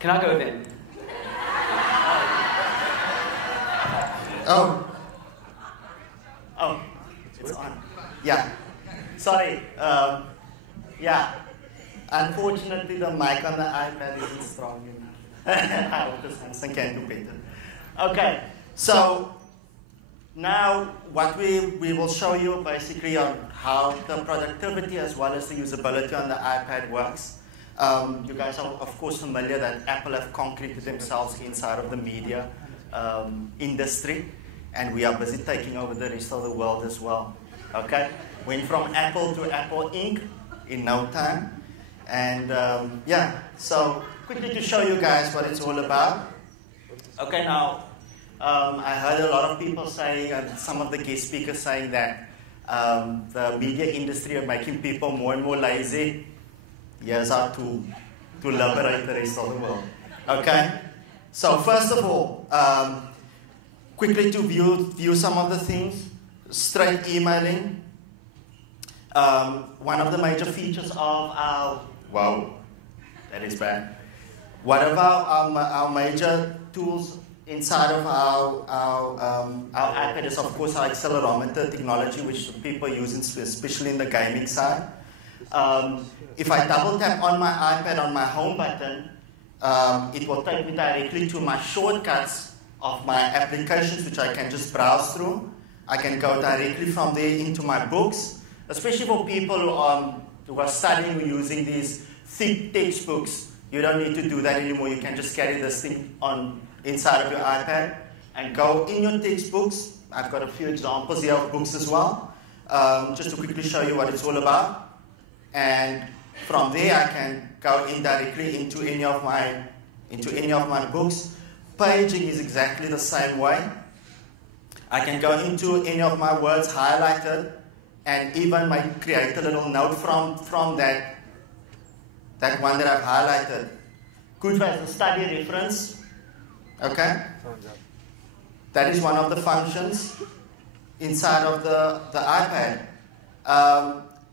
Can I go then? Oh. Oh, it's on. Yeah. Sorry. Yeah. Unfortunately, the mic on the iPad isn't strong enough. I hope this Samsung can do better. Okay. So now what we will show you basically on how the productivity as well as the usability on the iPad works. You guys are of course familiar that Apple have concreted themselves inside of the media industry, and we are busy taking over the rest of the world as well. Okay, went from Apple to Apple Inc. in no time, and yeah. So quickly to show you guys what it's all about. Okay, now I heard a lot of people saying, and some of the guest speakers saying that the media industry are making people more and more lazy. Here's how to liberate the rest of the world. Okay? So first of all, quickly to view some of the things. Straight emailing. One of the major features of our... Wow, that is bad. One of our major tools inside of our iPad is of course our accelerometer technology, which people use especially in the gaming side. If I double tap on my iPad on my home button, it will take me directly to my shortcuts of my applications, which I can just browse through. I can go directly from there into my books, especially for people who are studying or using these thick textbooks. You don't need to do that anymore. You can just carry this thing on inside of your iPad and go in your textbooks. I've got a few examples here of books as well, just to quickly show you what it's all about. And from there, I can go in directly into any of my books. Paging is exactly the same way. I can go into any of my words highlighted, and even create a little note from that one that I've highlighted. Good as a study reference. Okay. That is one of the functions inside of the iPad.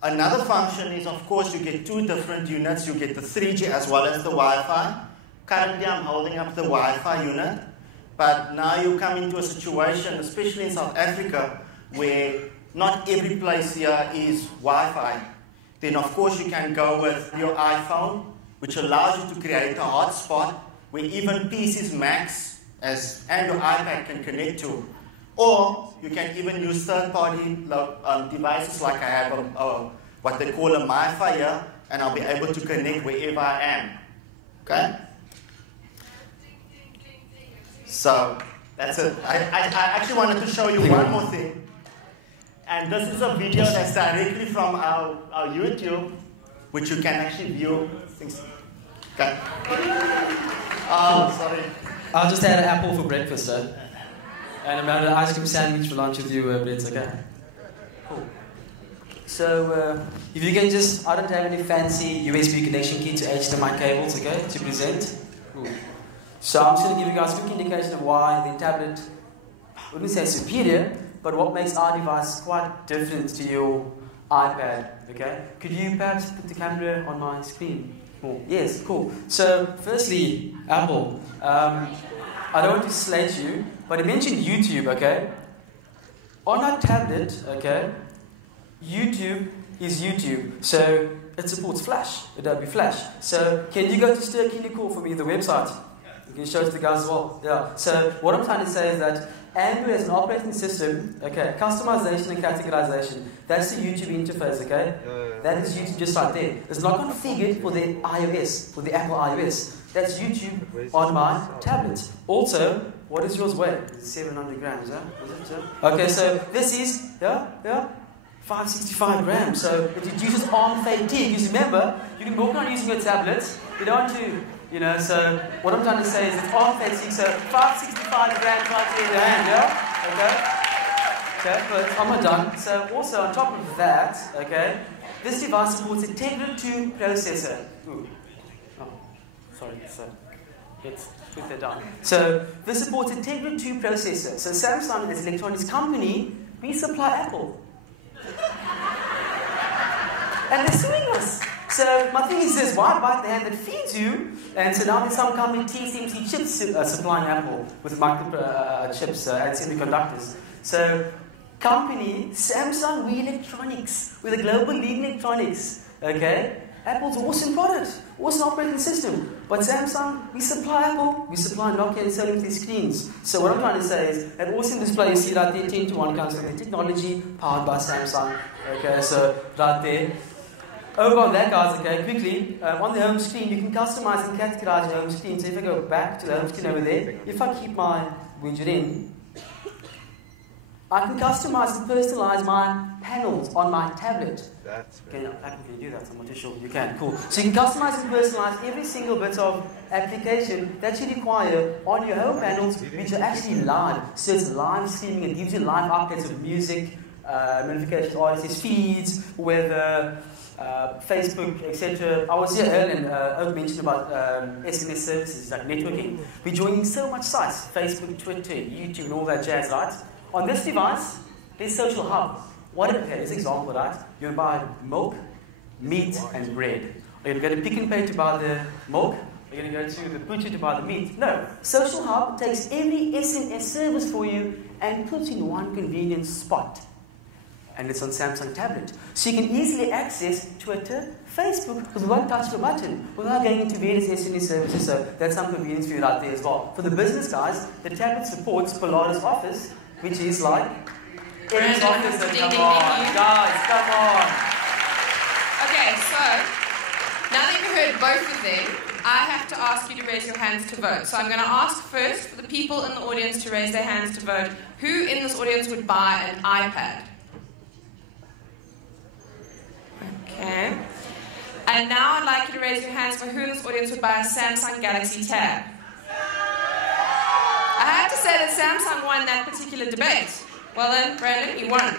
Another function is, of course, you get two different units. You get the 3G as well as the Wi-Fi. Currently, I'm holding up the Wi-Fi unit. But now you come into a situation, especially in South Africa, where not every place here is Wi-Fi. Then, of course, you can go with your iPhone, which allows you to create a hotspot where even PCs, Macs, and your iPad can connect to. Or you can even use third-party devices like I have what they call a MiFi here, and I'll be able to connect wherever I am. Okay? So that's it. I actually wanted to show you one more thing. And this is a video that's directly from our YouTube, which you can actually view. Okay. Oh, sorry. I just had an apple for breakfast, sir. And I'm having an ice cream sandwich for lunch with you, but it's okay. Cool. So, if you can just, I don't have any fancy USB connection key to HDMI cables, okay, to present. Cool. So I'm just going to give you guys a quick indication of why the tablet, I wouldn't say superior, but what makes our device quite different to your iPad, okay? Could you perhaps put the camera on my screen? Cool. Yes, cool. So, firstly, Apple. I don't want to slate you, but I mentioned YouTube, okay? On our tablet, okay, YouTube is YouTube, so it supports Flash, Adobe Flash. So, can you go to Stir Clinical for me, the website? You can show it to the guys as well. Yeah. So, what I'm trying to say is that Android as an operating system, okay, customization and categorization, that's the YouTube interface, okay? That is YouTube just right there. It's not configured for the iOS, for the Apple iOS. That's YouTube on my tablet. Also, what is yours weigh? 700 grams, huh? Okay, so this is, 565 grams. So it uses arm fatigue. Because remember, you can walk around using your tablet. You don't want to, so what I'm trying to say is it's arm fatigue. So 565 grams right there in the hand, yeah? Okay, but I'm not done. So also on top of that, okay, this device supports a Tegra 2 processor. Ooh. Oh, sorry, so let's put that down. So this supports a Tegra 2 processor. So Samsung as an electronics company, we supply Apple. And they're suing us. So my thing is this, why bite the hand that feeds you? And so now there's some company, TSMC chips supplying Apple with chips and semiconductors. So company, Samsung, we electronics, we're the global lead in electronics, okay? Apple's an awesome product, awesome operating system. But Samsung, we supply Apple, we supply Nokia and Sony with these screens. So what I'm trying to say is, that awesome display you see right there, 10:1 comes from the technology powered by Samsung. Okay, so right there. Over on that, guys, okay, quickly, on the home screen, you can customize and categorize your home screen. So if I go back to the home screen over there, if I keep my widget in, I can customize and personalize my panels on my tablet. Can you do that? I'm not too sure. You can. Cool. So you can customize and personalize every single bit of application that you require on your home panels, which are actually live. So it's live streaming. It gives you live updates of music, notifications, RSS feeds, weather, Facebook, etc. I was here earlier and Oak mentioned about SMS services like networking. We're joining so much sites, Facebook, Twitter, YouTube, and all that jazz, right? On this device, there's Social Hub. Here's an example, right? You're going to buy milk, meat, and bread. Are you going to go to Pick n Pay to buy the milk? Are you going to go to the butcher to buy the meat? No. Social Hub takes every SMS service for you and puts in one convenient spot. And it's on Samsung tablet. So you can easily access Twitter, Facebook, with one touch of a button without going into various SMS services. So that's some convenience for you right there as well. For the business guys, the tablet supports Polaris Office, which is like MS Office. Come on, guys, come on. Okay, so now that you've heard both of them, I have to ask you to raise your hands to vote. So I'm going to ask first for the people in the audience to raise their hands to vote. Who in this audience would buy an iPad? Okay. And now I'd like you to raise your hands for who in this audience would buy a Samsung Galaxy Tab. I have to say that Samsung won that particular debate. Well then, Brandon, you won.